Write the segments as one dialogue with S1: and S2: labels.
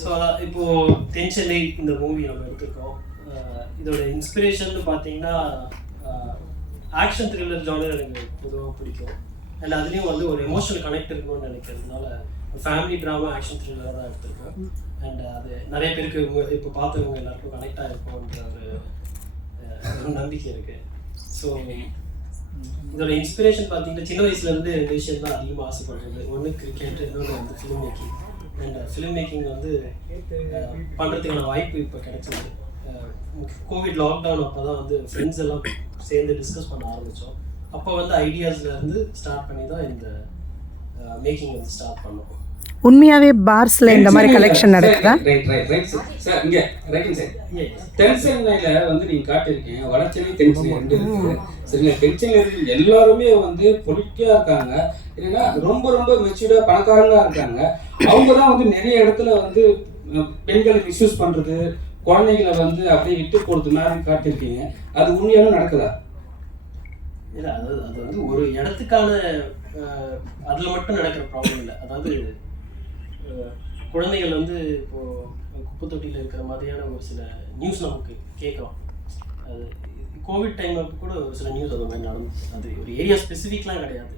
S1: So இப்போ தென்சென்னை இந்த movie நம்ம எடுத்திருக்கோம். இதோட இன்ஸ்பிரேஷன் பார்த்தீங்கன்னா ஆக்ஷன் த்ரில்லர் ஜானர் எனக்கு பொதுவாக பிடிக்கும். அண்ட் அதுலேயும் வந்து ஒரு எமோஷனல் கனெக்ட் இருக்கணும்னு நினைக்கிறதுனால ஃபேமிலி ட்ராமா ஆக்ஷன் த்ரில்லராக தான் எடுத்திருக்கேன். அண்ட் uh, அது நிறைய பேருக்கு இப்போ பார்த்தவங்க எல்லாருக்கும் கனெக்ட் ஆகிருக்கும்ன்ற ஒரு நம்பிக்கை இருக்கு. ஸோ இதோட இன்ஸ்பிரேஷன் பார்த்தீங்கன்னா சின்ன வயசுல இருந்து ரெண்டு விஷயம் தான் அதிகமாக ஆசைப்படுறது. ஒன்று கிரிக்கெட் இன்னொன்று வந்து film making and film making வந்து பண்ணுறதுக்கான வாய்ப்பு இப்போ கிடைச்சது. கோவிட் லாக்டவுன் அப்போ தான் வந்து ஃப்ரெண்ட்ஸ் எல்லாம் சேர்ந்து டிஸ்கஸ் பண்ண ஆரம்பித்தோம் அப்போ வந்து ஐடியாஸ்லேருந்து ஸ்டார்ட் பண்ணி தான் இந்த மேக்கிங் வந்து ஸ்டார்ட் பண்ணோம்.
S2: உண்மையாவே பார்ஸ்ல இந்த மாதிரி கலெக்ஷன் நடக்குதா?
S3: ரைட் ரைட் ரைட் சார் இங்க ரைட்
S1: Yes.
S3: தென்சென்னையில வந்து நீங்க காட்டிருக்கீங்க வடசென்னை தென்சென்னை ரெண்டு இருக்கு. தென்சென்னை இருக்கு எல்லாருமே வந்து பொலிட்டிக்கா இருக்காங்க. என்னன்னா ரொம்ப ரொம்ப மெச்சூர்டா பணக்காரங்களா இருக்காங்க. அவங்க தான் வந்து நிறைய இடத்துல வந்து பெண்களை மிஸ்யூஸ் பண்றது குழந்தைகளை வந்து அப்படியே விட்டு போறது மாதிரி காட்டியிருக்கீங்க. அது உண்மையாலும் நடக்குதா?
S1: இல்ல அதாவது அது வந்து ஒரு இடத்துக்கான அதுல மட்டும் நடக்கிற ப்ராப்ளம் இல்லை. அதாவது குழந்தைகள் வந்து இப்போது குப்பை தொட்டியில் இருக்கிற மாதிரியான ஒரு சில நியூஸ் நமக்கு கேட்குறோம் அது கோவிட் டைம் அப்போ கூட ஒரு சில நியூஸ் அந்த மாதிரி நடந்து அது ஒரு ஏரியா ஸ்பெசிஃபிக்லாம் கிடையாது.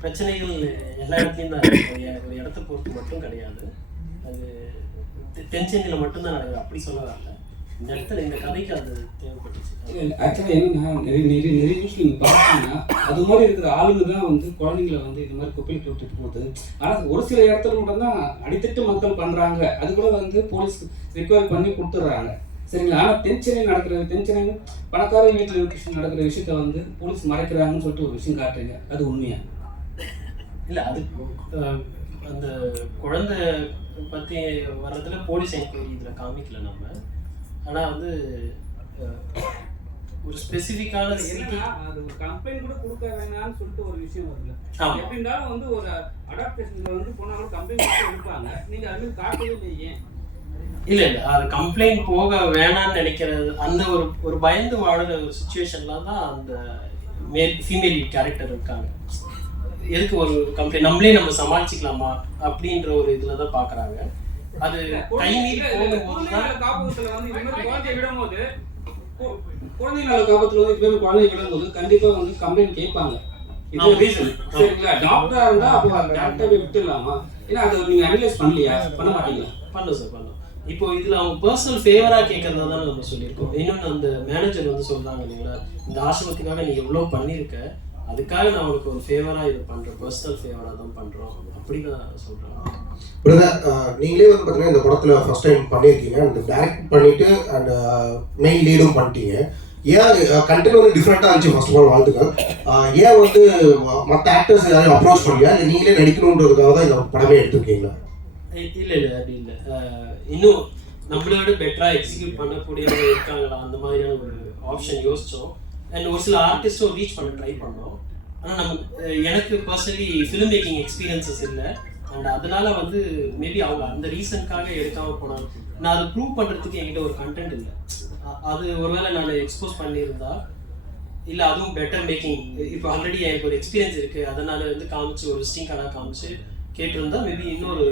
S1: பிரச்சனைகள் எல்லா இடத்துலையும் தான் ஒரு இடத்த பொறுத்து மட்டும் கிடையாது. அது தென்சென்னையில் மட்டும்தான் நடக்குது. அப்படி சொல்ல வரல இந்த இடத்துல இந்த கதைக்கு அது தேவைப்பட்டுச்சு.
S3: ஆக்சுவலாக என்னன்னா நிறைய நிறைய நிறைய நியூஸ் நீங்கள் பார்த்தீங்கன்னா அது மாதிரி இருக்கிற ஆளுங்க தான் வந்து குழந்தைங்களை வந்து இது மாதிரி குப்பைக்கு விட்டுட்டு போகுது ஆனால் ஒரு சில இடத்துல மட்டும்தான் அடித்தட்டு மக்கள் பண்ணுறாங்க அது கூட வந்து போலீஸ் ரிக்வயர் பண்ணி கொடுத்துட்றாங்க. சரிங்களா? ஆனால் தென்சென்னை நடக்கிற தென்சென்னை பணக்கார வீட்டில் நடக்கிற விஷயத்த வந்து போலீஸ் மறைக்கிறாங்கன்னு சொல்லிட்டு ஒரு விஷயம் காட்டுறீங்க. அது உண்மையா?
S1: இல்ல அது அந்த குழந்தை பத்தி வர்றதுல போலீஸ் என்கொயரி இதுல காமிக்கல நம்ம. ஆனா வந்து ஒரு ஸ்பெசிஃபிக்கான
S3: அது ஒரு கம்ப்ளைண்ட் கூட கொடுக்க வேணாம்னு சொல்லிட்டு ஒரு விஷயம் வருதுல. எப்படி இருந்தாலும் வந்து ஒரு அடாப்டேஷன்ல வந்து போனா கூட கம்ப்ளைண்ட் எடுப்பாங்க. நீங்க அது மாதிரி காட்டவே இல்லை ஏன்
S1: இல்ல இல்ல. அது கம்ப்ளைண்ட் போக வேணாம்னு நினைக்கிறது அந்த ஒரு ஒரு பயந்து வாழுற ஒரு சுச்சுவேஷன்ல தான் அந்த மேல் ஃபீமேல் கேரக்டர் இருக்காங்க. எதுக்கு ஒரு கம்ப்ளைண்ட் நம்மளே நம்ம சமாளிச்சுக்கலாமா? அப்படின்ற ஒரு இதுல தான் பாக்குறாங்க. அது கை மீறி போகும்போது தான்
S3: குழந்தைகளை காப்பகத்துல வந்து இது மாதிரி குழந்தைய விடும்போது வந்து இது குழந்தைய கண்டிப்பா வந்து கம்ப்ளைண்ட் கேட்பாங்க. இது
S1: reason.
S3: சரிங்களா டாக்டரா இருந்தா அப்போ டாக்டர் விட்டுடலாமா? ஏன்னா அதை நீங்க அனலைஸ் பண்ணலையா? பண்ண மாட்டீங்களா?
S1: பண்ணும் சார் பண்ணும். இப்போ இதுல அவங்க பர்சனல் ஃபேவரா கேட்கறதா தானே நம்ம சொல்லியிருக்கோம். இன்னொன்று அந்த மேனேஜர் வந்து சொல்றாங்க இல்லைங்களா இந்த ஆசிரமத்துக்காக நீ எவ்வளோ பண்ணியிருக்க? அதுக்காக நான் உனக்கு ஒரு ஃபேவரா இது பண்றேன். பர்சனல் ஃபேவரா தான் பண்றோம். அப்படிதான் சொல்றாங்க.
S4: பிரதர் uh, நீங்களே வந்து பார்த்தீங்கன்னா இந்த படத்தில் ஃபர்ஸ்ட் டைம் பண்ணியிருக்கீங்க. அந்த டேரக்ட் பண்ணிட்டு அண்ட் மெயின் லீடும் பண்ணிட்டீங்க. ஏன் கண்டென்ட் uh, வந்து டிஃப்ரெண்ட்டாக இருந்துச்சு ஃபர்ஸ்ட் ஆஃப் ஆல் வாழ்த்துக்கள். Uh, ஏன் வந்து மற்ற ஆக்டர்ஸ் யாரையும் அப்ரோச் பண்ணலையா? இல்லை நீங்களே நடிக்கணுன்றதுக்காக தான் இந்த படமே எடுத்துருக்கீங்களா?
S1: இல்லை இல்லை அப்படி இல்லை. இன்னும் நம்மளோட பெட்டரா எக்ஸிக்யூட் பண்ணக்கூடியவங்க இருக்காங்களா? அந்த மாதிரியான ஒரு ஆப்ஷன் யோசித்தோம் அண்ட் ஒரு சில ஆர்டிஸ்டும் ரீச் பண்ண ட்ரை பண்ணோம். ஆனால் நம்ம எனக்கு பர்சனலி ஃபிலிம் மேக்கிங் எக்ஸ்பீரியன்சஸ் இல்லை. அண்ட் அதனால வந்து மேபி அவங்க அந்த ரீசனுக்காக எடுக்காம போனாங்க நான் அதை ப்ரூவ் பண்றதுக்கு என்கிட்ட ஒரு கண்டென்ட் இல்லை. அது ஒருவேளை நான் எக்ஸ்போஸ் பண்ணியிருந்தா இல்ல அதுவும் பெட்டர் மேக்கிங் இப்போ ஆல்ரெடி எனக்கு ஒரு எக்ஸ்பீரியன்ஸ் இருக்கு. அதனால வந்து காமிச்சு ஒரு விசிட்டிங் கார்டாக காமிச்சு கேட்டிருந்தா மேபி இன்னொரு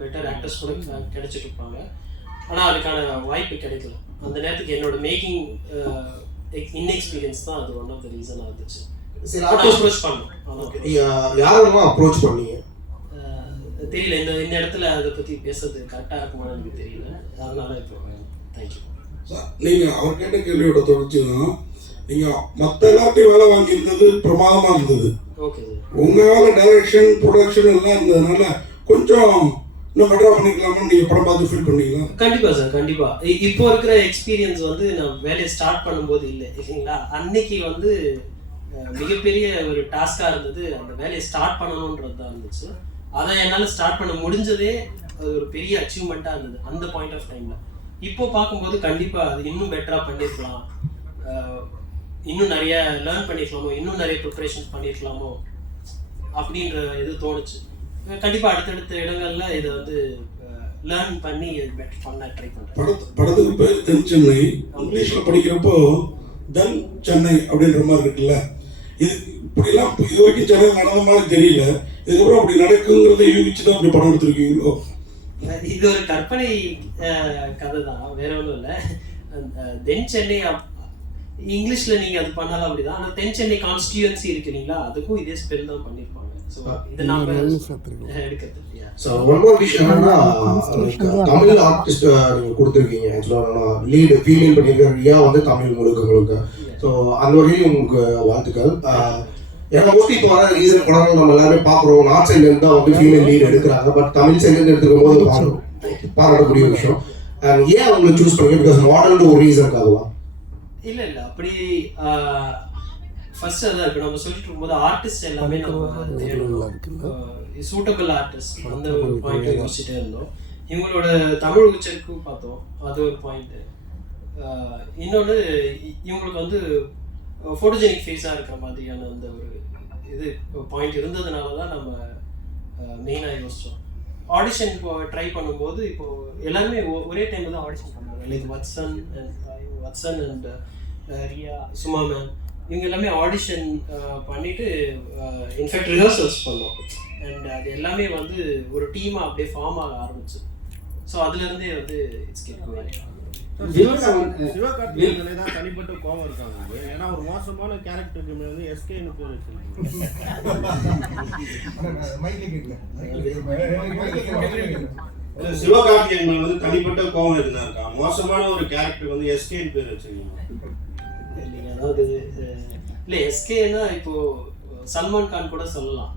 S1: பெட்டர் ஆக்டர்ஸ் கூட கிடைச்சிட்டு இருப்பாங்க. ஆனா அதுக்கான வாய்ப்பு கிடைக்கல. அந்த நேரத்துக்கு என்னோட மேக்கிங் இன்எக்ஸ்பீரியன்ஸ் தான் அது ஒன் ஆஃப் த ரீசனாக இருந்துச்சு.
S4: ஆர்டிஸ்ட்
S1: அப்ரோச் பண்ணோம்.
S4: யாரெல்லாம் அப்ரோச் பண்ணீங்க?
S1: தெரியல. இந்த இந்த இடத்துல அதை பத்தி பேசுறது கரெக்டாக இருக்குமான்னு எனக்கு தெரியல. அதனால இப்போ தேங்க்யூ
S5: சார், நீங்க அவர் கேட்ட கேள்வியோட தொடர்ச்சி தான். நீங்க மத்த எல்லாத்தையும் வேலை வாங்கியிருந்தது பிரமாதமா இருந்தது.
S1: ஓகே சார்
S5: உங்க வேலை டைரக்ஷன் ப்ரொடக்ஷன் எல்லாம் இருந்ததுனால கொஞ்சம் இன்னும் பெட்டரா பண்ணிக்கலாமான்னு நீங்க படம் பார்த்து ஃபீல் பண்ணீங்களா?
S1: கண்டிப்பா சார் கண்டிப்பா. இ- இப்போ இருக்கிற எக்ஸ்பீரியன்ஸ் வந்து நான் வேலையை ஸ்டார்ட் பண்ணும்போது இல்லை. இல்லைங்களா? அன்னைக்கு வந்து மிகப்பெரிய ஒரு டாஸ்கா இருந்தது அந்த வேலையை ஸ்டார்ட் பண்ணணுன்றது தான் இருந்துச்சு. அதை என்னால் ஸ்டார்ட் பண்ண முடிஞ்சதே அது ஒரு பெரிய அச்சீவ்மெண்ட்டாக இருந்தது அந்த பாயிண்ட் ஆஃப் டைம்ல இப்போ பார்க்கும்போது கண்டிப்பா அது இன்னும் பெட்டரா பண்ணிருக்கலாம். அஹ், இன்னும் நிறைய லேர்ன் பண்ணிருக்கலாமோ இன்னும் நிறைய ப்ரிப்பரேஷன் பண்ணிருக்கலாமோ அப்படின்ற இது தோணுச்சு. கண்டிப்பா அடுத்தடுத்த இடங்கள்ல இதை வந்து லேர்ன் பண்ணி பெட்டர் பண்ண ட்ரை பண்ணுறேன்
S5: படத்து படத்துக்கு பேர் தென் சென்னை. இங்கிலீஷில் படிக்கிறப்போ தென் சென்னை அப்படின்ற மாதிரி இருக்குல்ல. இது இப்படிலாம் இது வரைக்கும் சென்னை நடந்த மாதிரி தெரியல. இதுக்கப்புறம் அப்படி நடக்குங்கிறத யூகிச்சு தான் அப்படி படம் எடுத்திருக்கீங்களோ
S1: இது ஒரு கற்பனை கதை தான் வேற ஒன்றும் இல்லை. தென் சென்னை இங்கிலீஷ்ல நீங்க அது பண்ணாலும் அப்படிதான். ஆனா தென் சென்னை கான்ஸ்டியூன்சி இருக்கு இல்லைங்களா? அதுக்கும் இதே ஸ்பெல் தான் பண்ணிருப்பாங்க.
S4: தமிழ் ஆர்டிஸ்ட் கொடுத்துருக்கீங்க. ஆக்சுவலாக லீடு ஃபீமேல் பண்ணியிருக்க ரியா வந்து தமிழ் முழுக்க முழுக்க. ஸோ அந்த வகையில் உங்களுக்கு வாழ்த்துக்கள். ஏன்னா மோஸ்ட்லி இப்போ வர ரீசன் படங்கள் நம்ம எல்லாருமே பார்க்குறோம். நார்த் சைட்லேருந்து தான் வந்து ஃபீமேல் லீடு எடுக்கிறாங்க. பட் தமிழ் சைட்லேருந்து எடுத்துக்கும் போது பாராட்டு- பாராட்டக்கூடிய விஷயம். அண்ட் ஏன் அவங்களை சூஸ் பண்ணீங்க பிகாஸ் மாடல்னு ஒரு ரீசனுக்காகவா
S1: இல்ல இல்ல. அப்படி ஃபர்ஸ்ட் அதான் இப்போ நம்ம சொல்லிட்டு இருக்கும்போது ஆர்டிஸ்ட் எல்லாமே சூட்டபிள் ஆர்டிஸ்ட் அந்த ஒரு பாயிண்ட் யோசிச்சுட்டே இருந்தோம். இவங்களோட தமிழ் உச்சரிப்பு பார்த்தோம். அது ஒரு பாயிண்ட் இன்னொன்று இவங்களுக்கு வந்து ஃபோட்டோஜெனிக் ஃபேஸாக இருக்கிற மாதிரியான அந்த ஒரு இது பாயிண்ட் இருந்ததுனால தான் நம்ம மெயினாக யோசித்தோம் ஆடிஷன் இப்போ ட்ரை பண்ணும்போது இப்போ எல்லாருமே ஒரே டைமில் தான் ஆடிஷன் பண்ணாங்க like Vathsan and Vathsan and Riya Suma ma'am இவங்க எல்லாமே ஆடிஷன் பண்ணிட்டு இன்ஃபேக்ட் ரிஹர்சல்ஸ் பண்ணோம் அண்ட் அது எல்லாமே வந்து ஒரு டீமாக அப்படியே ஃபார்ம் ஆக ஆரம்பிச்சு ஸோ அதுலேருந்தே வந்து it's get going
S3: Vivekanand
S6: Sivakarthikeyan தான் தனிப்பட்ட கோவம் இருக்காங்க. ஏன்னா ஒரு மோசமான கேரக்டருக்கு வந்து எஸ்கேன்னு பேர் வச்சிருக்கீங்க.
S7: சிவகார்த்திகேயன் மேல வந்து தனிப்பட்ட கோவம் இருந்தா இருக்கா? மோசமான ஒரு கேரக்டர் வந்து எஸ்கேன் பேர் வச்சிருக்கீங்க.
S1: இல்லைங்க அதாவது இல்லை எஸ்கேனா இப்போ சல்மான் கான் கூட சொல்லலாம்.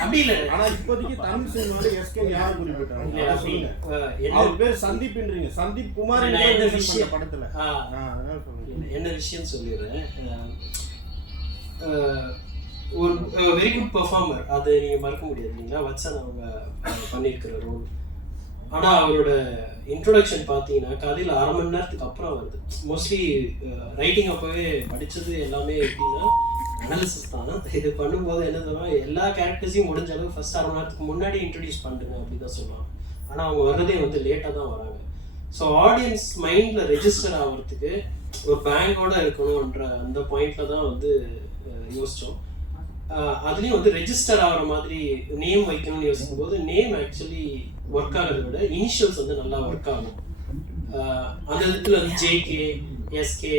S6: அப்படி
S1: இல்லை.
S6: ஆனா இப்போதைக்கு தமிழ் சினிமால எஸ்கே யாரை குறிப்பிட்டாங்க? அவர் பேர் சந்தீப்ன்றீங்க சந்தீப் குமார்
S1: என்ன விஷயம்?
S6: படத்துல.
S1: என்ன- விஷயம் சொல்லிடுறேன். ஒரு வெரி குட் பெர்ஃபார்மர் அதை நீங்கள் மறக்க முடியாது. இல்லைங்களா வத்சன் அவங்க பண்ணியிருக்கிற ரோல் ஆனால் அவரோட இன்ட்ரோடக்ஷன் பார்த்தீங்கன்னா கதையில் அரை மணி நேரத்துக்கு அப்புறம் வருது. மோஸ்ட்லி ரைட்டிங் அப்போவே படித்தது எல்லாமே எப்படின்னா அனாலிசிஸ் தான். இது பண்ணும்போது என்ன சொல்லுவாங்க எல்லா கேரக்டர்ஸையும் முடிஞ்ச அளவு ஃபர்ஸ்ட் அரை மணி நேரத்துக்கு முன்னாடி இன்ட்ரடியூஸ் பண்ணுங்க அப்படின்னு தான் சொல்லுவாங்க ஆனால் அவங்க வர்றதே வந்து லேட்டாக தான் வராங்க. ஸோ ஆடியன்ஸ் மைண்டில் ரெஜிஸ்டர் ஆகிறதுக்கு ஒரு பேங்கோட இருக்கணுன்ற அந்த பாயிண்ட்ல தான் வந்து யோசித்தோம் அதுலேயும் வந்து ரெஜிஸ்டர் ஆகிற மாதிரி நேம் வைக்கணும்னு யோசிக்கும் போது நேம் ஆக்சுவலி ஒர்க் ஆகிறத விட இனிஷியல்ஸ் வந்து நல்லா ஒர்க் ஆகும். அந்த இடத்துல வந்து ஜேகே எஸ்கே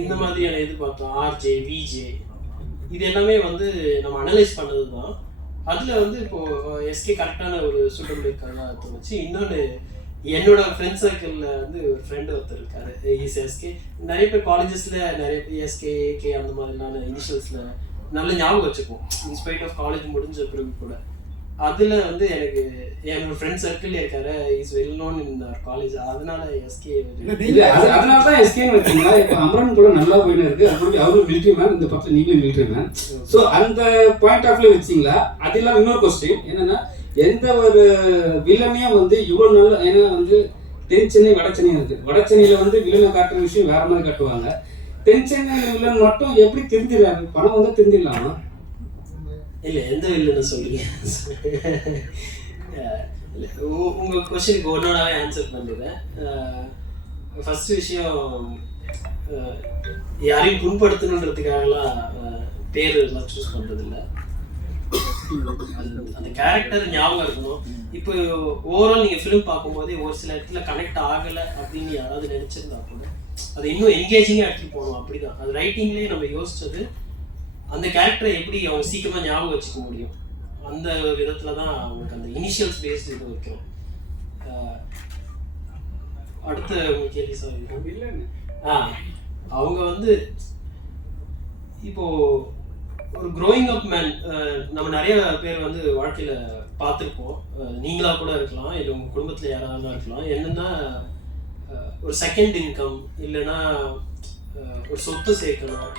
S1: இந்த மாதிரியான இது பார்த்தோம் ஆர்ஜே விஜே இது எல்லாமே வந்து நம்ம அனலைஸ் பண்ணது தான் அதில் வந்து இப்போ எஸ்கே கரெக்டான ஒரு சூட்டபிள் இருக்காங்க தோணுச்சு. இன்னொன்று என்னோட ஃப்ரெண்ட் சர்க்கிளில் வந்து ஒரு ஃப்ரெண்டு ஒருத்தர் இருக்காரு. இஸ் எஸ்கே நிறைய பேர் காலேஜஸில் நிறைய பேர் எஸ்கே ஏகே அந்த மாதிரியான இனிஷியல்ஸில் நல்ல ஞாபகம் வச்சுப்போம் இன்ஸ்பைட் ஆஃப் காலேஜ் முடிஞ்ச பிறகு கூட. அதில் வந்து எனக்கு என்னோட ஃப்ரெண்ட் சர்க்கிள் இருக்காரு. Is well known in college அதனால எஸ்கே
S3: அதனால தான் எஸ்கேன் வச்சீங்களா இப்போ அமரன் கூட நல்லா போயின்னு இருக்கு. அது அவரும் மிலிட்ரி மேன் இந்த பக்கத்தில் நீங்களும் மிலிட்ரி மேன் ஸோ அந்த பாயிண்ட் ஆஃப் வியூ வச்சிங்களா? அது இல்லாமல் இன்னொரு கொஸ்டின் என்னன்னா எந்த ஒரு வில்லனையும் வந்து இவ்வளோ நல்ல ஏன்னா வந்து தென் சென்னை வட சென்னை இருக்கு. வட சென்னையில வந்து வில்லனை காட்டுற விஷயம் வேற மாதிரி காட்டுவாங்க. தென் சென்னை வில்லன் மட்டும் எப்படி தெரிஞ்சிடறாங்க பணம் வந்து தெரிஞ்சிடலாமா?
S1: இல்லை எந்த வில்லன்னு சொல்றீங்க உங்கள் இல்ல, உ- ஆன்சர் பண்ணுறேன் ஃபர்ஸ்ட் விஷயம் uh, யாரையும் புண்படுத்தணுன்றதுக்காகலாம் uh, பேர் எல்லாம் சூஸ் பண்றது அந்த- கேரக்டர் ஞாபகம் இருக்கணும். இப்போ ஓவரால் நீங்கள் ஃபிலிம் பார்க்கும்போதே ஒரு சில இடத்துல கனெக்ட் ஆகலை அப்படின்னு யாராவது நினச்சிருந்தா கூட அதை இன்னும் என்கேஜிங்காக எடுத்துகிட்டு போகணும். அப்படிதான். அது ரைட்டிங்லேயே நம்ம யோசிச்சது அந்த கேரக்டரை எப்படி அவங்க சீக்கிரமா ஞாபகம் வச்சுக்க முடியும்? அந்த விதத்துல தான் அவங்களுக்கு அந்த இனிஷியல்ஸ் பேஸ்ட் இது வைக்கிறோம் அடுத்த கேள்வி சார் ஆ அவங்க வந்து இப்போ ஒரு க்ரோயிங் அப் மேன் நம்ம நிறைய பேர் வந்து வாழ்க்கையில பார்த்துருப்போம். நீங்களா கூட இருக்கலாம் இல்லை உங்க குடும்பத்துல யாராவது இருக்கலாம். என்னன்னா ஒரு செகண்ட் இன்கம் இல்லைன்னா ஒரு சொத்து சேர்க்கணும்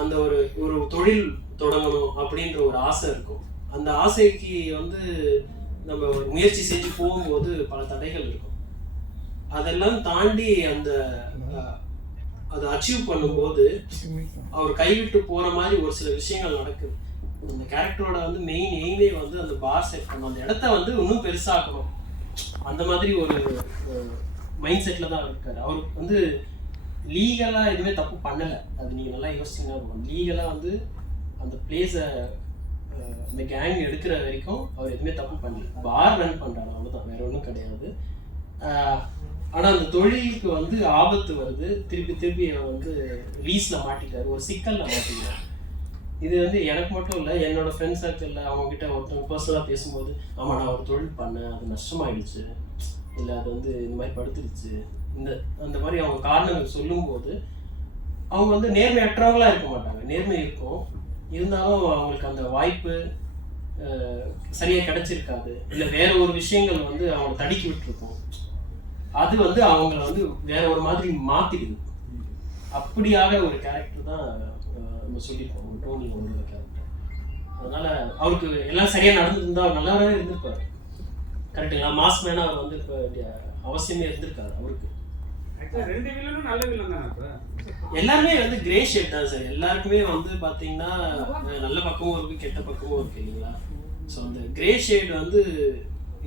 S1: அந்த ஒரு ஒரு தொழில் தொடங்கணும் அப்படின்ற ஒரு ஆசை இருக்கும். அந்த ஆசைக்கு வந்து நம்ம ஒரு முயற்சி செஞ்சு போகும்போது பல தடைகள் இருக்கும். அதெல்லாம் தாண்டி அந்த அதை அச்சீவ் பண்ணும்போது அவர் கைவிட்டு போற மாதிரி ஒரு சில விஷயங்கள் நடக்குது. இந்த கேரக்டரோட வந்து மெயின் எய்மே வந்து அந்த பார் செட் பண்ணும் அந்த இடத்த வந்து இன்னும் பெருசாக்கணும். அந்த மாதிரி ஒரு மைண்ட் செட்டில் தான் இருக்காரு. அவர் வந்து லீகலாக எதுவுமே தப்பு பண்ணலை. அது நீங்கள் நல்லா யோசிச்சீங்கன்னா லீகலாக வந்து அந்த பிளேஸை அந்த கேங் எடுக்கிற வரைக்கும் அவர் எதுவுமே தப்பு பண்ணல. பார் ரன் பண்ணுறாரு அவ்வளோதான் வேற ஒன்றும் கிடையாது. ஆனால் அந்த தொழிலுக்கு வந்து ஆபத்து வருது. திருப்பி திருப்பி அவர் வந்து லீஸில் மாட்டிக்கிறாரு. ஒரு சிக்கலில் மாட்டிக்கிறார். இது வந்து எனக்கு மட்டும் இல்லை என்னோட ஃப்ரெண்ட் சர்க்கிளில் அவங்ககிட்ட ஒருத்தவங்க பர்சனலாக பேசும்போது ஆமாம் நான் ஒரு தொழில் பண்ணேன். அது நஷ்டமாயிடுச்சு. இல்லை அது வந்து இந்த மாதிரி படுத்துருச்சு. இந்த அந்த மாதிரி அவங்க காரணங்கள் சொல்லும்போது அவங்க வந்து நேர்மையற்றவங்களாக இருக்க மாட்டாங்க. நேர்மை இருக்கும். இருந்தாலும் அவங்களுக்கு அந்த வாய்ப்பு சரியாக கிடைச்சிருக்காது. இல்லை வேற ஒரு விஷயங்கள் வந்து அவங்களை தடுக்கி விட்டுருக்கும். அது வந்து அவங்கள வந்து வேற ஒரு மாதிரி மாத்திடுது. அப்படியாக ஒரு கேரக்டர் தான் நம்ம சொல்லியிருக்கோம். டோனி அவரோட கேரக்டர் அதனால அவருக்கு எல்லாம் சரியாக நடந்திருந்தா அவர் நல்லாவே இருந்திருப்பார். கரெக்டுங்களா மாஸ் மேனா அவர் வந்து இப்போ அவசியமே இருந்திருக்காரு அவருக்கு.
S3: ரெண்டு வில்லனும் நல்ல வில்லன் தானே இப்போ
S1: எல்லாருமே வந்து கிரே ஷேட் தான் சார். எல்லாருக்குமே வந்து பாத்தீங்கன்னா நல்ல பக்கமும் இருக்கு கெட்ட பக்கமும் இருக்கு இல்லைங்களா? ஸோ அந்த கிரே ஷேட் வந்து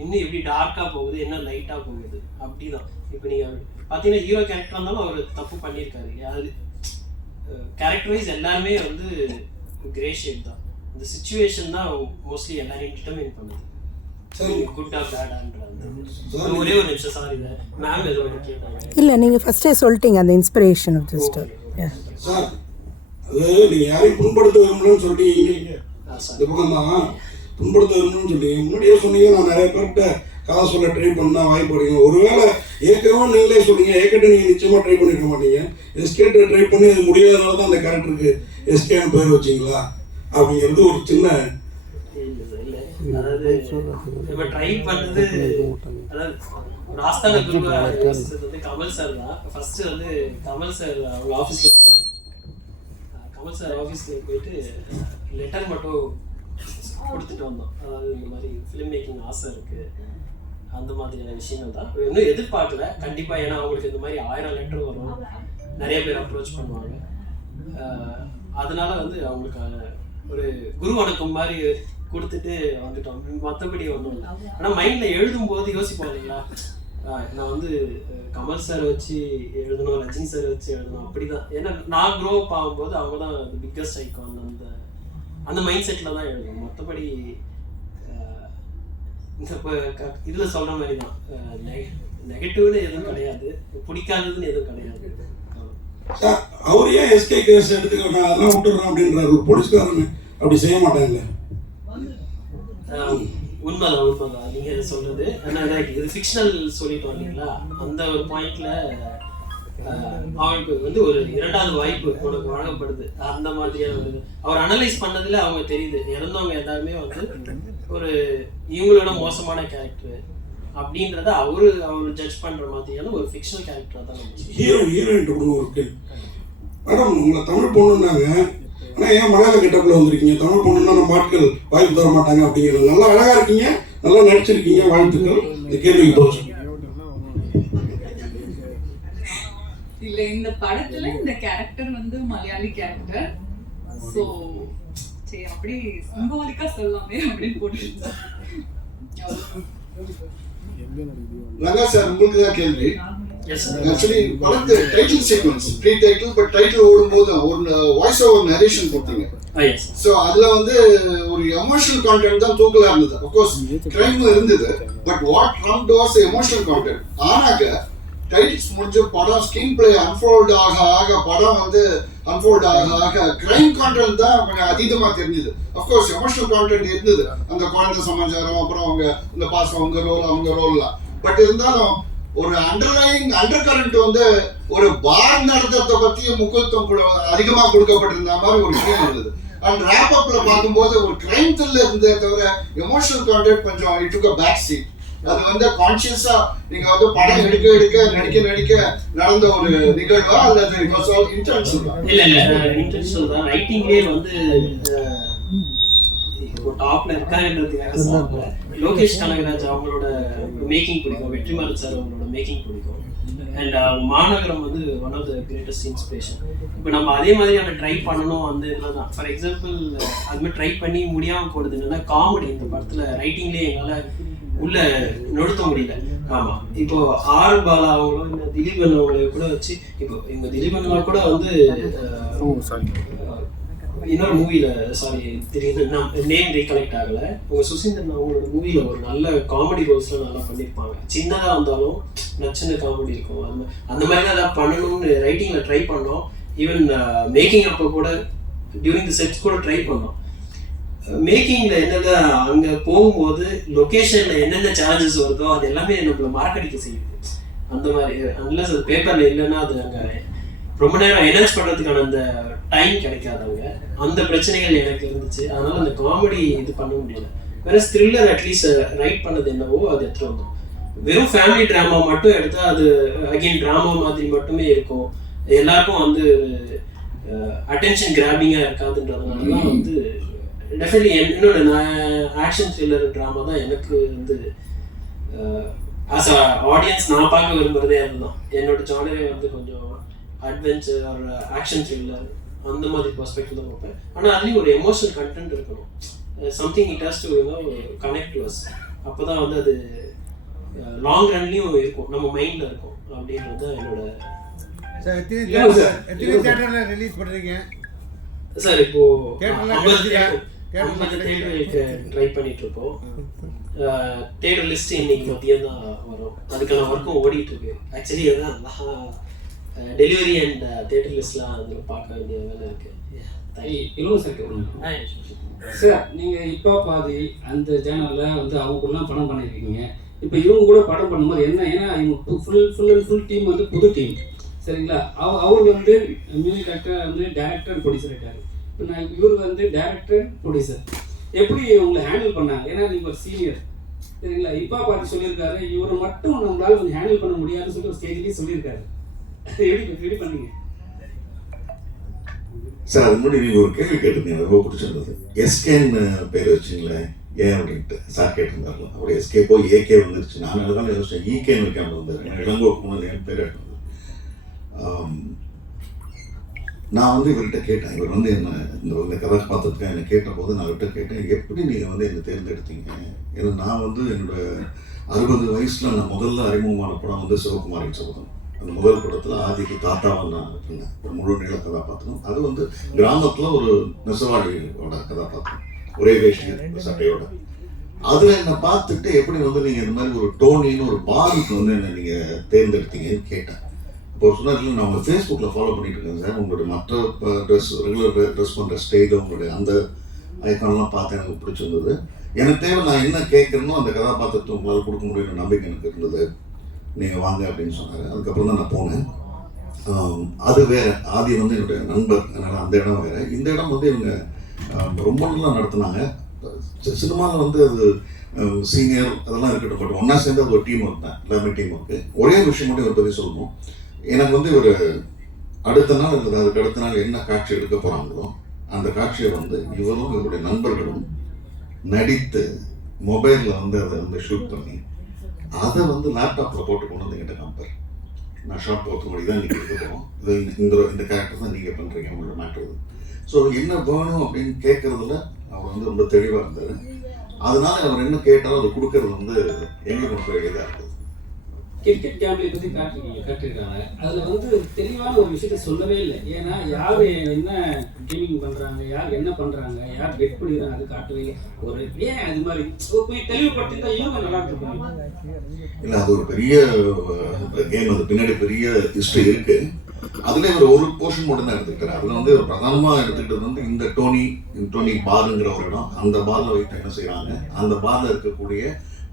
S1: இன்னும் எப்படி டார்க்காக போகுது என்ன லைட்டாக போகுது அப்படிதான். இப்போ நீங்க பாத்தீங்கன்னா ஹீரோ கேரக்டர் இருந்தாலும் அவர் தப்பு பண்ணியிருக்காரு. அது கேரக்டர் வைஸ் எல்லாருமே வந்து கிரே ஷேட் தான். இந்த சுச்சுவேஷன் தான் மோஸ்ட்லி எல்லாரையும் டிட்டர்மைன் பண்ணுது.
S2: இல்லை நீங்கள் ஃபஸ்ட்டே சொல்லிட்டீங்க அந்த inspiration of the story
S5: sir அது நீங்கள் யாரையும் புண்படுத்த விரும்பலன்னு சொல்லிட்டீங்க. இந்த பக்கம் தான். புண்படுத்த விரும்பலன்னு சொல்லிட்டீங்க. முன்னாடியே சொன்னீங்க நான் நிறைய பேர்கிட்ட கதை சொல்ல ட்ரை பண்ணா வாய்ப்பு கிடைக்கும். ஒருவேளை ஏற்கனவே நீங்களே சொன்னீங்க ஏற்கனவே நீங்கள் நிச்சயமாக ட்ரை பண்ணிருக்க மாட்டீங்க. எஸ்கேட்டை ட்ரை பண்ணி அது முடியாதனால தான் அந்த கேரக்டருக்கு எஸ்கேன்னு பேர் வச்சிங்களா? அப்படிங்கிறது ஒரு சின்ன.
S1: அதாவது இப்ப try பண்ணது, அதாவது யோசிச்சது வந்து கமல் சார் தான். ஃபர்ஸ்ட் வந்து கமல் சார் அவங்க ஆஃபீஸ்ல கமல் சார் ஆஃபீஸ்ல போயிட்டு லெட்டர் மட்டும் கொடுத்துட்டு வந்தோம். அதாவது இந்த மாதிரி ஃபிலிம் மேக்கிங் ஆசை இருக்கு. அந்த மாதிரியான விஷயங்கள் தான். இன்னும் எதிர்பார்க்கல. கண்டிப்பா ஏன்னா அவங்களுக்கு இந்த மாதிரி ஆயிரம் லெட்டர் வரும். நிறைய பேர் அப்ரோச் பண்ணுவாங்க. அதனால வந்து அவங்களுக்கு ஒரு குரு வணக்கம் மாதிரி கொடுத்துட்டு வந்துட்டோம். மற்றபடி ஒன்றும் இல்லை. ஆனால் மைண்டில் எழுதும்போது யோசிப்போம் இல்லைங்களா? நான் வந்து கமல் சார் வச்சு எழுதணும் ரஜினி சார் வச்சு எழுதணும் அப்படிதான். ஏன்னா நான் க்ரோ அப் ஆகும்போது அவங்க தான் பிக்கஸ்ட் ஐக்கான் அந்த அந்த மைண்ட் செட்டில் தான் எழுதணும். மற்றபடி இந்த இப்போ க- இதுல சொல்ற மாதிரி தான் நெகட்டிவ்னு எதுவும் கிடையாது. பிடிக்காததுன்னு எதுவும் கிடையாது.
S5: அவர் ஏன் எஸ்கே கேஸ் எடுத்துக்க நான் அதெல்லாம் விட்டுறேன் அப்படின்றாரு. ஒரு போலீஸ்காரன் அப்படி செய்ய மாட்டாங்கல்ல
S1: ஆஹ் உண்மைதான் உண்மைதான் நீங்க இது சொல்றது ஆனா இது ஃபிக்ஷனல் சொல்லிட்டோம் இல்லைங்களா? அந்த ஒரு பாயிண்ட்ல அவங்களுக்கு வந்து ஒரு இரண்டாவது வாய்ப்பு உனக்கு வழங்கப்படுது. அந்த மாதிரியான ஒரு அவர் அனலைஸ் பண்ணதுல அவங்க தெரியுது. இறந்தவங்க எல்லாருமே வந்து ஒரு இவங்களோட மோசமான கேரக்டர் அப்படின்றத அவரு அவர் ஜட்ஜ் பண்ற மாதிரியான ஒரு ஃபிக்ஷனல் கேரக்டர் தான்
S5: ஹீரோ ஹீரோயின் ஒன்று ஒரு மேடம் உங்களை தமிழ் பொண்ணுன்னாங்க ஆனால் ஏன் மலையாள கெட்டப்பில் வந்திருக்கீங்க? தமிழ் பொண்ணுன்னா நம்ம ஆட்கள் வாய்ப்பு தர மாட்டாங்க அப்படிங்கிறது. நல்லா அழகா இருக்கீங்க நல்லா நடிச்சிருக்கீங்க வாழ்த்துக்கள். இந்த கேள்விக்கு சொல்லுங்க.
S8: இல்ல இந்த படத்துல இந்த கேரக்டர் வந்து மலையாளி கேரக்டர் சோ சரி அப்படி சிம்பாலிக்கா சொல்லலாமே அப்படின்னு போட்டுருந்தேன்.
S9: ரங்கா சார் உங்களுக்கு தான் கேள்வி. ஆக்சுவலி படத்து title sequence pre title but title ஓடும்போது ஒரு voice over narration
S1: Ah, sir.
S9: So அதுல வந்து ஒரு எமோஷனல் கான்டென்ட் தான் தூக்கலா இருந்தது. அப்கோர்ஸ் கிரைம் இருந்தது but what trump was emotional content ஆனாக்க titles முடிஞ்ச படம் ஸ்கிரீன் பிளே அன்ஃபோல்ட் ஆக ஆக படம் வந்து அன்ஃபோல்ட் ஆக ஆக கிரைம் கான்டென்ட் தான் கொஞ்சம் அதீதமா தெரிஞ்சது. அப்கோர்ஸ் எமோஷனல் கான்டென்ட் இருந்தது. அந்த குழந்தை சமாச்சாரம் அப்புறம் அவங்க இந்த பாசம் அவங்க ரோல் அவங்க ரோல்லாம் பட் இருந்தாலும் ஒரு அண்டர்லைங் அண்டர் கரண்ட் வந்து ஒரு பார் நடத்தத்தை பத்தி முக்கியத்துவம் கொடு- அதிகமா கொடுக்கப்பட்டிருந்த மாதிரி ஒரு ஃபீல் இருந்தது. அண்ட் ரேப் அப்ல பார்க்கும்போது ஒரு கிரைம் த்ரில் இருந்தே தவிர எமோஷனல் கான்டென்ட் கொஞ்சம் இட்டுக்க பேக் சீட் அது வந்து கான்சியஸா நீங்க வந்து படம் எடுக்க எடுக்க நடிக்க நடிக்க நடந்த ஒரு நிகழ்வா அல்லது இன்டென்ஷன்
S1: இல்ல இல்ல இன்டென்ஷன் தான். ரைட்டிங்லேயே வந்து ஒரு டாப்ல இருக்காங்கன்றது லோகேஷ் கனகராஜ் அவங்களோட மேக்கிங் பிடிக்கும். வெற்றிமாறன் சார் அவங்களோட மேக்கிங் பிடிக்கும். அண்ட் uh, மாநகரம் வந்து one of the greatest inspiration இப்போ நம்ம அதே மாதிரியான ட்ரை பண்ணணும் வந்து என்னதான் ஃபார் எக்ஸாம்பிள் அது மாதிரி ட்ரை பண்ணி முடியாமல் போடுது என்னன்னா காமெடி இந்த படத்தில் ரைட்டிங்லேயே எங்களால் உள்ள நிறுத்த முடியல. ஆமா. இப்போ ஆர் பாலா அவங்களோ இந்த திலீபன் அவங்களையும் கூட வச்சு இப்போ எங்க திலீபன்லாம் கூட வந்து இன்னொரு மூவியில் சாரி தெரியுது நான் நேம் ரீகலெக்ட் ஆகல. உங்க சுசீந்திரன் அவங்களோட மூவியில் ஒரு நல்ல காமெடி ரோல்ஸ்லாம் நல்லா பண்ணியிருப்பாங்க சின்னதாக இருந்தாலும் நச்சுன்னு காமெடி இருக்கும். அந்த அந்த மாதிரி தான் ஏதாவது பண்ணணும்னு ரைட்டிங்கில் ட்ரை பண்ணோம். ஈவன் மேக்கிங் அப்போ கூட டியூரிங் தி செட்ஸ் கூட ட்ரை பண்ணோம். மேக்கிங்கில் என்னென்ன அங்கே போகும்போது லொக்கேஷனில் என்னென்ன சேலஞ்சஸ் வருதோ அது எல்லாமே நம்மள மறக்கடிக்க செய்யுது. அந்த மாதிரி அன்லஸ் அது பேப்பரில் இல்லைன்னா அது அங்கே ரொம்ப நேரம் எனர்ஜ் பண்றதுக்கான அந்த டைம் கிடைக்காதவங்க. அந்த பிரச்சனைகள் எனக்கு இருந்துச்சு. அதனால அந்த காமெடி இது பண்ண முடியல. வேற த்ரில்லர் அட்லீஸ்ட் ரைட் பண்ணது என்னவோ அது எடுத்துட்டு வந்தோம். வெறும் ஃபேமிலி ட்ராமா மட்டும் எடுத்தா அது அகைன் ட்ராமா மாதிரி மட்டுமே இருக்கும். எல்லாருக்கும் வந்து அட்டென்ஷன் கிராபிங்கா இருக்காதுன்றதுனால தான் வந்து டெஃபினெட்லி இன்னொன்று நான் ஆக்ஷன் த்ரில்லர் ட்ராமா தான் எனக்கு வந்து ஆஸ் அ ஆடியன்ஸ் நான் பார்க்க விரும்புறதே அதுதான். என்னோட ஜானரே வந்து கொஞ்சம் அட்வென்ச்சர் ஒரு ஆக்ஷன் த்ரில்லர் அந்த மாதிரி பர்ஸ்பெக்டிவ் தான் பார்ப்பேன். ஆனால் அதுலேயும் ஒரு எமோஷனல் கண்டென்ட் இருக்கணும். Something it has to connect to us அப்போ தான் வந்து அது லாங் ரன்லேயும் இருக்கும். நம்ம மைண்டில் இருக்கும். அப்படின்றது தான் என்னோட
S10: ரிலீஸ் பண்றீங்க?
S1: சார் இப்போ ஐம்பது? தேட்டருக்கு ட்ரை பண்ணிட்டு இருக்கோம் தேட்டர் லிஸ்ட் இன்னைக்கு மதியம் தான் வரும். அதுக்கான ஒர்க்கும் ஓடிட்டு இருக்கு ஆக்சுவலி அதான் டெலிவரி அண்ட் தேட்டர் லிஸ்ட்லாம் அதில் பார்க்க வேண்டிய வேலை இருக்கு. Yeah, thank you.
S3: இலவச இருக்கு
S1: ஆ, yes, yes.
S3: சார் நீங்க இப்போ பாதி அந்த சேனல்ல வந்து அவங்கலாம் படம் பண்ணிருக்கீங்க. இப்போ இவங்க கூட படம் பண்ணும்போது என்ன ஏன்னா இவங்க full full and full team வந்து புது டீம் சரிங்களா? அவ அவர் வந்து மியூசிக் டைரக்டர் வந்து டேரக்டர் ப்ரொடியூசர் ஆயிட்டாரு. இப்போ நான் இவர் வந்து டேரக்டர் ப்ரொடியூசர் எப்படி உங்களை ஹேண்டில் பண்ணாங்க? ஏன்னா ஒரு சீனியர் சரிங்களா? இப்போ பார்த்து சொல்லியிருக்காரு. இவரை மட்டும் நம்மளால கொஞ்சம் ஹேண்டில் பண்ண முடியாதுன்னு சொல்லி ஒரு ஸ்டேஜ்லேயே சொல்லியிருக்காரு.
S11: சார் அது முன்னாடி நீங்கள் ஒரு கேள்வி கேட்டிருந்தீங்க. ரொம்ப பிடிச்சிருந்தது. எஸ்கேன்னு பேர் வச்சிங்களே ஏன் அப்படின்ட்டு சார் கேட்டிருந்தாருல. அவர் எஸ்கே போய் ஏகே வந்துருச்சு. நான் அதனால யோசிச்சேன். ஈகேன்னு வைக்காமல் வந்தார் எனக்கு இளங்கோக்கு முன்னாடி என் பேர் எடுத்தது. நான் வந்து இவர்கிட்ட கேட்டேன். இவர் வந்து என்ன இந்த இந்த கதாபாத்திரத்துக்காக என்னை கேட்டபோது நான் இவர்கிட்ட கேட்டேன் எப்படி நீங்கள் வந்து என்னை தேர்ந்தெடுத்தீங்க? ஏன்னா நான் வந்து என்னோட அறுபது வயசில் நான் முதல்ல அறிமுகமான படம் வந்து சிவகுமாரின் சபதம் அந்த முதல் படத்தில் ஆதிக்கு தாத்தா நான் இருந்தேன் ஒரு முழு நீள கதாபாத்திரம். அது வந்து கிராமத்தில் ஒரு நெசவாளியோட கதாபாத்திரம். ஒரே வேஷ்டி சட்டையோட. அதில் என்னை பார்த்துட்டு எப்படி வந்து நீங்கள் இந்த மாதிரி ஒரு டோனின்னு ஒரு பாருக்கு வந்து என்னை நீங்கள் தேர்ந்தெடுத்தீங்கன்னு கேட்டேன். இப்போ சொன்னார் நான் உங்கள் ஃபேஸ்புக்கில் ஃபாலோ பண்ணிட்டு இருக்கேன் சார். உங்களுடைய மற்ற ட்ரெஸ் ரெகுலர் ட்ரெஸ் பண்ணுற ஸ்டைலும் உங்களுடைய அந்த ஐக்கான்லாம் பார்த்து எனக்கு பிடிச்சிருந்தது. எனக்கு தேவை நான் என்ன கேட்குறேனோ அந்த கதாபாத்திரத்தை உங்களால் கொடுக்க முடியும்னு நம்பிக்கை எனக்கு இருந்தது. நீங்கள் வாங்க அப்படின்னு சொன்னார். அதுக்கப்புறம் தான் நான் போனேன். அது வேறு. ஆதி வந்து என்னுடைய நண்பர். அதனால் அந்த இடம் வேறு. இந்த இடம் வந்து இவங்க ரொம்ப நல்லா நடத்துனாங்க. சினிமாவில் வந்து அது சீனியர் அதெல்லாம் இருக்கட்டும். பட் ஒன்றா சேர்ந்து அது ஒரு டீம் ஒர்க் தான். எல்லாமே டீம் ஒர்க்கு ஒரே ஒரு விஷயம் மட்டும் ஒரு பற்றி சொல்லணும். எனக்கு வந்து ஒரு அடுத்த நாள் இருந்தது அதுக்கு அடுத்த நாள் என்ன காட்சி எடுக்க போகிறாங்களோ அந்த காட்சியை வந்து இவரும் இவருடைய நண்பர்களும் நடித்து மொபைலில் வந்து அதை வந்து ஷூட் பண்ணி அதை வந்து லேப்டாப்பில் போட்டு கொண்டு வந்து என்கிட்ட காமிப்பார். நான் ஷார்ட் போகிறது மாதிரி தான் நீங்கள் எடுத்துக்கிறோம் இது இந்த இந்த கேரக்டர் தான் நீங்கள் பண்ணுறீங்க உங்களோட மேட்ரு ஸோ என்ன வேணும் அப்படின்னு கேட்குறதுல அவர் வந்து ரொம்ப தெளிவாக இருந்தார். அதனால அவர் என்ன கேட்டாலும் அதை கொடுக்கறது வந்து எங்களுக்கு ரொம்ப எளிதாக இருந்தது.
S3: கிரிக்கெட் கேம்ப்லை பற்றி காட்டிருக்கீங்க காட்டியிருக்காங்க. அதில் வந்து தெளிவான ஒரு விஷயத்த சொல்லவே இல்லை. ஏன்னா யார் என்ன கேமிங் பண்ணுறாங்க யார் என்ன பண்ணுறாங்க யார் பெட் பண்ணிக்கிறாங்க அது காட்டவே இல்லை. ஒரு ஏன் அது மாதிரி? ஒரு போய் தெளிவுபடுத்திருந்தா இன்னும் நல்லா இருந்திருக்கும்
S11: இல்லை அது ஒரு பெரிய கேம் அது பின்னாடி பெரிய ஹிஸ்ட்ரி இருக்கு. அதுல இவர் ஒரு போர்ஷன் மட்டும் தான் எடுத்துக்கிட்டாரு அதுல வந்து பிரதானமா எடுத்துக்கிட்டது வந்து இந்த டோனி டோனி பாருங்கிற ஒரு இடம். அந்த பார்ல வைத்து என்ன செய்றாங்க? அந்த பார்ல இருக்கக்கூடிய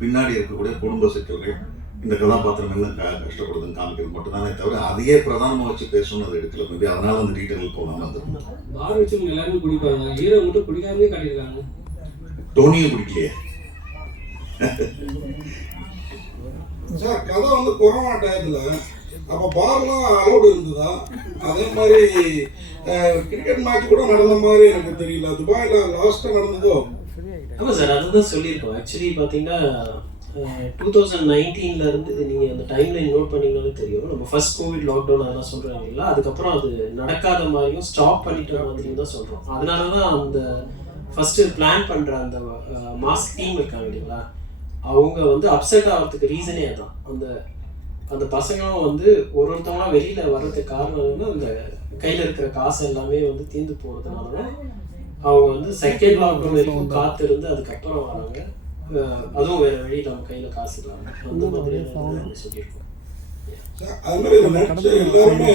S11: பின்னாடி இருக்கக்கூடிய குடும்ப சிக்கல்கள் இந்த கதாபாத்திரம் என்ன க- கஷ்டப்படுதுன்னு காமிக்கிறது மட்டும்தானே தவிர அதையே பிரதானமா வச்சு பேசணும்னு அது எடுக்கல. மேபி அதனால அந்த டீட்டெயில் போகாம இருந்திருக்கும்.
S3: பார் வச்சவங்க எல்லாருமே குடிப்பாங்க. ஹீரோ மட்டும் குடிக்காமலே காட்டியிருக்காங்க.
S11: டோனியும் பிடிக்கலையே
S5: சார் கதை வந்து கொரோனா டயத்தில் அப்போ பார்லாம் அலோடு இருந்ததா? அதே மாதிரி கிரிக்கெட் மேட்ச் கூட நடந்த மாதிரி எனக்கு தெரியல. துபாயில் லாஸ்ட்டாக நடந்ததோ?
S1: ஆமாம் சார் அதுதான் சொல்லியிருக்கோம். ஆக்சுவலி பார்த்தீங்கன்னா டூ தௌசண்ட் நைன்டீன்ல இருந்து நீங்கள் அந்த டைம்லைன் நோட் பண்ணீங்கனாலே தெரியும். நம்ம ஃபர்ஸ்ட் கோவிட் லாக்டவுன் அதெல்லாம் சொல்கிறாங்க இல்லைங்களா அதுக்கப்புறம் அது நடக்காத மாதிரியும் ஸ்டாப் பண்ணிட்ட மாதிரியும் தான் சொல்கிறோம் அதனால தான் அந்த ஃபஸ்ட்டு பிளான் பண்ணுற அந்த மாஸ்க் டீம் இருக்காங்க இல்லைங்களா? அவங்க வந்து அப்செட் ஆகிறதுக்கு ரீசனே அதான். அந்த அந்த பசங்களும் வந்து ஒரு ஒருத்தவங்களா வெளியில் வர்றதுக்கு காரணம் வந்து அந்த கையில் இருக்கிற காசு எல்லாமே வந்து தீர்ந்து போகிறதுனால தான் அவங்க வந்து செகண்ட் லாக்டவுன் வரைக்கும் காத்திருந்து அதுக்கப்புறம் வராங்க. அதுவும் வேற வழி நம்ம கையில காசு இல்லாம. அந்த மாதிரி நம்ம சொல்லியிருக்கோம்.
S5: அது மாதிரி இதில் நடிச்ச எல்லாருமே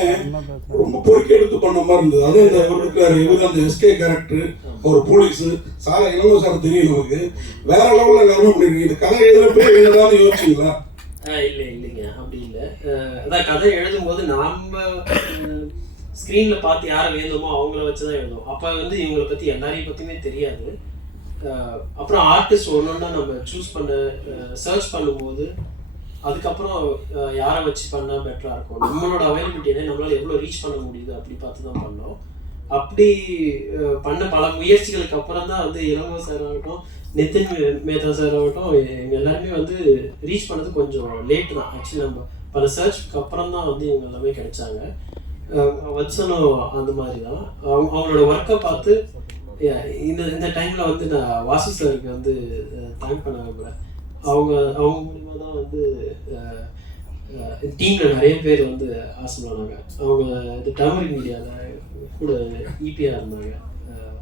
S5: ரொம்ப பொறுக்கி எடுத்து பண்ண மாதிரி இருந்தது. அதுவும் இந்த இவர் இருக்காரு இவர் அந்த எஸ்கே கேரக்டர் ஒரு போலீஸ் சார இளவ சார் தெரியும் நமக்கு வேற லெவலில் எல்லாருமே இந்த கதை எழுதுறப்ப என்னதான் யோசிச்சிங்களா?
S1: இல்லை இல்லைங்க. அப்படி இல்லை. அதான் கதை எழுதும்போது நாம ஸ்க்ரீன்ல பார்த்து யாரை வேணுமோ அவங்கள வச்சு தான் எழுதுவோம். அப்போ வந்து இவங்களை பத்தி எல்லாரையும் பத்தியுமே தெரியாது. அப்புறம் ஆர்டிஸ்ட் ஒன்று நம்ம சூஸ் பண்ண சர்ச் பண்ணும்போது அதுக்கப்புறம் யாரை வச்சு பண்ணால் பெட்டராக இருக்கும்? நம்மளோட அவைலபிலிட்டி என்ன? எவ்வளோ ரீச் பண்ண முடியுது அப்படி பார்த்து தான் பண்ணோம். அப்படி பண்ண பல முயற்சிகளுக்கு அப்புறம் தான் வந்து இளங்கோ சார் ஆகட்டும் நிதின் மேத்தா சார் ஆகட்டும் எங்கள் எல்லாருமே வந்து ரீச் பண்ணது கொஞ்சம் லேட் தான். ஆக்சுவலி நம்ம பல சர்ச்சுக்கு அப்புறம் தான் வந்து இவங்க எல்லாமே கிடைச்சாங்க. வச்சனும் அந்த மாதிரி தான். அவங்க அவங்களோட ஒர்க்கை பார்த்து இந்த இந்த டைமில் வந்து நான் வாசு சாருக்கு வந்து தேங்க் பண்ண விரும்புகிறேன் அவங்க அவங்க மூலிமா தான் வந்து டீமில் நிறைய பேர் வந்து ஆசைப்படுறாங்க அவங்க இந்த டர்மரிக் மீடியாவில் கூட ஈபியாக இருந்தாங்க. அஹ்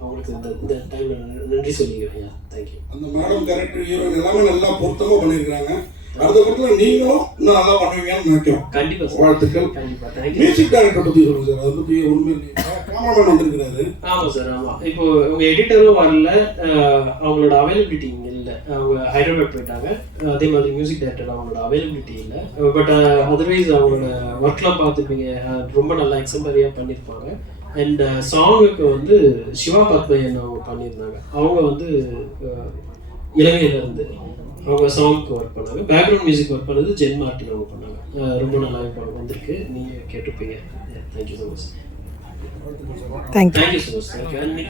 S1: அவங்களுக்கு இந்த இந்த டைமில் நன்றி சொல்லிக்கிறேன் தேங்க்யூ
S5: அந்த மேடம் கேரக்டர் ஹீரோயின் எல்லாமே நல்லா பொருத்தமா பண்ணியிருக்காங்க அடுத்த படத்துல நீங்களும் இன்னும் நல்லா பண்ணுவீங்கன்னு நினைக்கிறோம்.
S1: கண்டிப்பாக
S5: வாழ்த்துக்கள்.
S1: கண்டிப்பாக
S5: மியூசிக் டைரக்டர் பத்தி சொல்லுங்க சார் அதை ஒண்ணுமே இல்லை கேமராமேன் வந்திருக்கிறாரு.
S1: ஆமாம் சார் ஆமாம் இப்போ உங்க எடிட்டரும் வரல அவங்களோட அவைலபிலிட்டி இல்லை. அவங்க ஹைதராபாத் போயிட்டாங்க. அதே மாதிரி மியூசிக் டைரக்டர் அவங்களோட அவைலபிலிட்டி இல்லை. பட் அதர்வைஸ் அவங்களோட ஒர்க்லாம் பார்த்துருப்பீங்க ரொம்ப நல்லா எக்ஸம்பரியாக பண்ணியிருப்பாங்க. அண்ட் சாங்குக்கு வந்து சிவா பத்மையன் அவங்க பண்ணியிருந்தாங்க. அவங்க வந்து அஹ், இலங்கையில அவங்க சாங்க்கு ஒர்க் பண்ணாங்க. பேக்ரவுண்ட் மியூசிக் ஒர்க் பண்ணது ஜென் மார்ட்டின் அவங்க பண்ணாங்க. ரொம்ப நல்லா இப்போ வந்திருக்கு. நீங்கள் கேட்டிருப்பீங்க. Thank you so much
S2: thank you
S1: thank you so much thank you